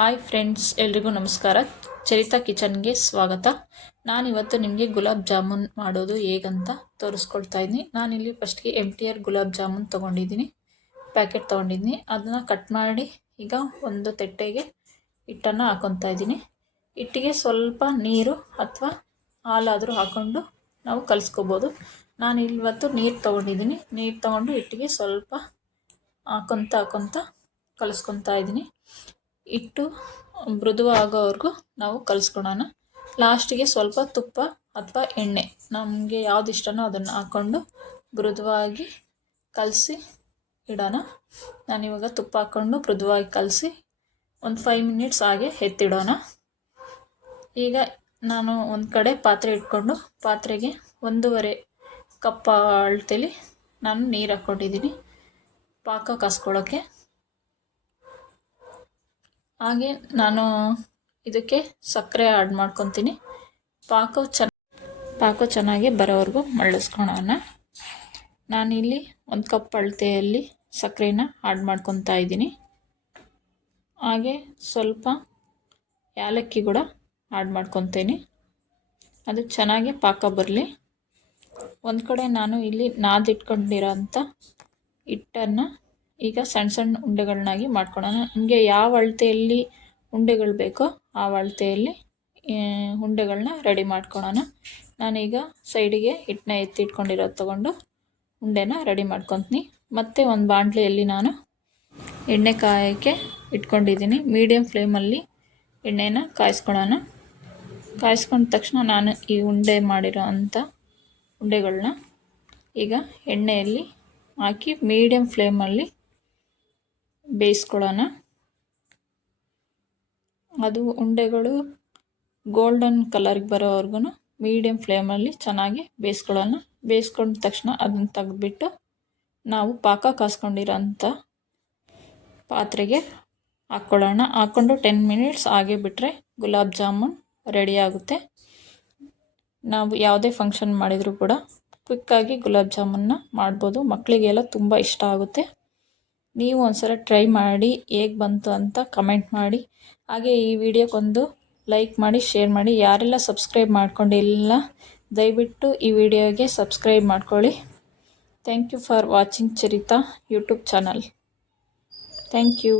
Hi friends, ಎಲ್ರಿಗೂ ನಮಸ್ಕಾರ. ಚರಿತಾ ಕಿಚನ್ಗೆ ಸ್ವಾಗತ. ನಾನಿವತ್ತು ನಿಮಗೆ ಗುಲಾಬ್ ಜಾಮೂನ್ ಮಾಡೋದು ಹೇಗಂತ ತೋರಿಸ್ಕೊಡ್ತಾ ಇದ್ದೀನಿ. ನಾನಿಲ್ಲಿ ಫಸ್ಟ್ಗೆ MTR ಗುಲಾಬ್ ಜಾಮೂನ್ ತೊಗೊಂಡಿದ್ದೀನಿ, ಪ್ಯಾಕೆಟ್ ತೊಗೊಂಡಿದ್ದೀನಿ. ಅದನ್ನು ಕಟ್ ಮಾಡಿ ಈಗ ಒಂದು ತಟ್ಟೆಗೆ ಹಿಟ್ಟನ್ನು ಹಾಕೊತಾ ಇದ್ದೀನಿ. ಹಿಟ್ಟಿಗೆ ಸ್ವಲ್ಪ ನೀರು ಅಥವಾ ಹಾಲಾದರೂ ಹಾಕ್ಕೊಂಡು ನಾವು ಕಲಿಸ್ಕೋಬೋದು. ನಾನು ಇವತ್ತು ನೀರು ತೊಗೊಂಡಿದ್ದೀನಿ. ನೀರು ತೊಗೊಂಡು ಹಿಟ್ಟಿಗೆ ಸ್ವಲ್ಪ ಹಾಕೊತಾ ಕಲಿಸ್ಕೊತಾ ಇದ್ದೀನಿ. ಹಿಟ್ಟು ಮೃದುವಾಗೋವರೆಗೂ ನಾವು ಕಲಿಸ್ಕೊಳ್ಳೋಣ. ಲಾಸ್ಟಿಗೆ ಸ್ವಲ್ಪ ತುಪ್ಪ ಅಥವಾ ಎಣ್ಣೆ ನಮಗೆ ಯಾವ್ದು ಇಷ್ಟನೋ ಅದನ್ನು ಹಾಕ್ಕೊಂಡು ಮೃದುವಾಗಿ ಕಲಸಿ ಇಡೋಣ. ನಾನಿವಾಗ ತುಪ್ಪ ಹಾಕ್ಕೊಂಡು ಮೃದುವಾಗಿ ಕಲಸಿ ಒಂದು 5 ಮಿನಿಟ್ಸ್ ಹಾಗೆ ಎತ್ತಿಡೋಣ. ಈಗ ನಾನು ಒಂದು ಕಡೆ ಪಾತ್ರೆ ಇಟ್ಕೊಂಡು ಪಾತ್ರೆಗೆ 1.5 ಕಪ್ ಅಳತೆಲಿ ನಾನು ನೀರು ಹಾಕ್ಕೊಂಡಿದ್ದೀನಿ ಪಾಕ ಕಾಸ್ಕೊಳ್ಳೋಕ್ಕೆ. ಹಾಗೆ ನಾನು ಇದಕ್ಕೆ ಸಕ್ಕರೆ ಆ್ಯಡ್ ಮಾಡ್ಕೊತೀನಿ. ಪಾಕ ಚೆನ್ನಾಗಿ ಬರೋವರೆಗೂ ಮಳ್ಳಿಸ್ಕೊಳ್ಳೋಣ. ನಾನಿಲ್ಲಿ 1 ಕಪ್ ಅಳತೆಯಲ್ಲಿ ಸಕ್ಕರೆನ ಆ್ಯಡ್ ಮಾಡ್ಕೊತಾ ಇದ್ದೀನಿ. ಹಾಗೆ ಸ್ವಲ್ಪ ಏಲಕ್ಕಿ ಕೂಡ ಆ್ಯಡ್ ಮಾಡ್ಕೊತೀನಿ. ಅದು ಚೆನ್ನಾಗಿ ಪಾಕ ಬರಲಿ. ಒಂದು ಕಡೆ ನಾನು ಇಲ್ಲಿ ನಾದಿಟ್ಕೊಂಡಿರೋ ಅಂಥ ಹಿಟ್ಟನ್ನು ಈಗ ಸಣ್ಣ ಸಣ್ಣ ಉಂಡೆಗಳನ್ನಾಗಿ ಮಾಡ್ಕೊಳ್ಳೋಣ. ನಮಗೆ ಯಾವ ಅಳತೆಯಲ್ಲಿ ಉಂಡೆಗಳು ಬೇಕೋ ಆ ಅಳತೆಯಲ್ಲಿ ಉಂಡೆಗಳನ್ನ ರೆಡಿ ಮಾಡ್ಕೊಳ್ಳೋಣ. ನಾನೀಗ ಸೈಡಿಗೆ ಹಿಟ್ಟನ್ನ ಎತ್ತಿಟ್ಕೊಂಡಿರೋದು ತೊಗೊಂಡು ಉಂಡೆನ ರೆಡಿ ಮಾಡ್ಕೊತೀನಿ. ಮತ್ತು ಒಂದು ಬಾಣಲೆಯಲ್ಲಿ ನಾನು ಎಣ್ಣೆ ಕಾಯೋಕ್ಕೆ ಇಟ್ಕೊಂಡಿದ್ದೀನಿ. ಮೀಡಿಯಮ್ ಫ್ಲೇಮಲ್ಲಿ ಎಣ್ಣೆನ ಕಾಯಿಸ್ಕೊಳ್ಳೋಣ. ಕಾಯಿಸ್ಕೊಂಡ ತಕ್ಷಣ ನಾನು ಈ ಉಂಡೆ ಮಾಡಿರೋ ಅಂಥ ಉಂಡೆಗಳನ್ನ ಈಗ ಎಣ್ಣೆಯಲ್ಲಿ ಹಾಕಿ ಮೀಡಿಯಮ್ ಫ್ಲೇಮಲ್ಲಿ ಬೇಯಿಸ್ಕೊಳ್ಳೋಣ. ಅದು ಉಂಡೆಗಳು ಗೋಲ್ಡನ್ ಕಲರ್ಗೆ ಬರೋವರೆಗೂ ಮೀಡಿಯಮ್ ಫ್ಲೇಮಲ್ಲಿ ಚೆನ್ನಾಗಿ ಬೇಯಿಸ್ಕೊಳ್ಳೋಣ. ಬೇಯಿಸ್ಕೊಂಡ ತಕ್ಷಣ ಅದನ್ನು ತೆಗೆದ್ಬಿಟ್ಟು ನಾವು ಪಾಕ ಕಾಸ್ಕೊಂಡಿರೋಂಥ ಪಾತ್ರೆಗೆ ಹಾಕ್ಕೊಳ್ಳೋಣ. ಹಾಕ್ಕೊಂಡು 10 ಮಿನಿಟ್ಸ್ ಹಾಗೆ ಬಿಟ್ಟರೆ ಗುಲಾಬ್ ಜಾಮೂನ್ ರೆಡಿ ಆಗುತ್ತೆ. ನಾವು ಯಾವುದೇ ಫಂಕ್ಷನ್ ಮಾಡಿದರೂ ಕೂಡ ಕ್ವಿಕ್ಕಾಗಿ ಗುಲಾಬ್ ಜಾಮೂನ್ನ ಮಾಡ್ಬೋದು. ಮಕ್ಕಳಿಗೆಲ್ಲ ತುಂಬ ಇಷ್ಟ ಆಗುತ್ತೆ. ನೀವು ಒಂದ್ಸಲ ಟ್ರೈ ಮಾಡಿ ಹೇಗೆ ಬಂತು ಅಂತ ಕಮೆಂಟ್ ಮಾಡಿ. ಹಾಗೆ ಈ ವಿಡಿಯೋಕ್ಕೊಂದು ಲೈಕ್ ಮಾಡಿ, ಶೇರ್ ಮಾಡಿ. ಯಾರೆಲ್ಲ ಸಬ್ಸ್ಕ್ರೈಬ್ ಮಾಡ್ಕೊಂಡಿಲ್ಲ ದಯವಿಟ್ಟು ಈ ವಿಡಿಯೋಗೆ ಸಬ್ಸ್ಕ್ರೈಬ್ ಮಾಡ್ಕೊಳ್ಳಿ. Thank you for watching Charitha YouTube channel. Thank you.